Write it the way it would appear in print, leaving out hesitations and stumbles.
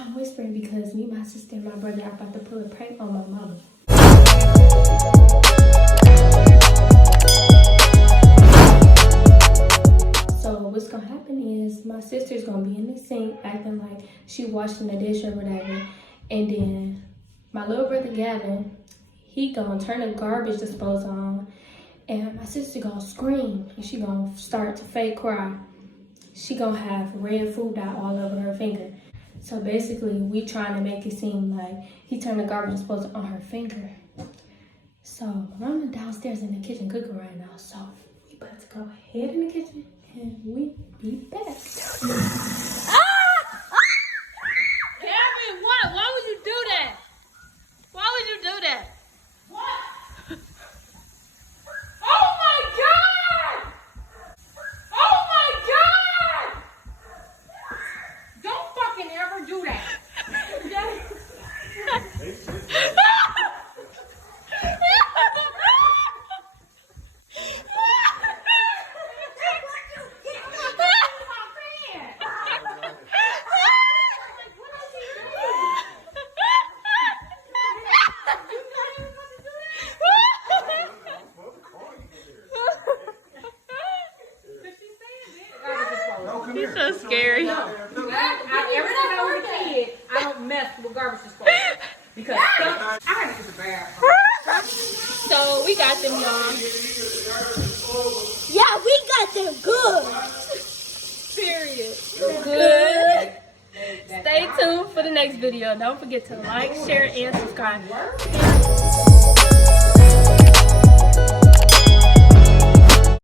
I'm whispering because me, my sister, and my brother are about to pull a prank on my mama. So what's gonna happen is my sister's gonna be in the sink acting like she washing the dish or whatever, and then my little brother Gavin, he gonna turn the garbage disposal on, and my sister gonna scream and she gonna start to fake cry. She gonna have red food dot all over her finger. So basically, we trying to make it seem like he turned the garbage disposal on her finger. So my mama downstairs in the kitchen cooking right now. So we about to go ahead in the kitchen and we be back. Kevin, what? Why would you do that? Why would you do that? What? Oh my God! Oh my God! Don't fucking ever do that. He's so scary. Every time I was a kid, I don't mess with garbage disposal because I had to use the bathroom. So we got them, y'all. Yeah, we got them good. Period. Good. Stay tuned for the next video. Don't forget to like, share, and subscribe.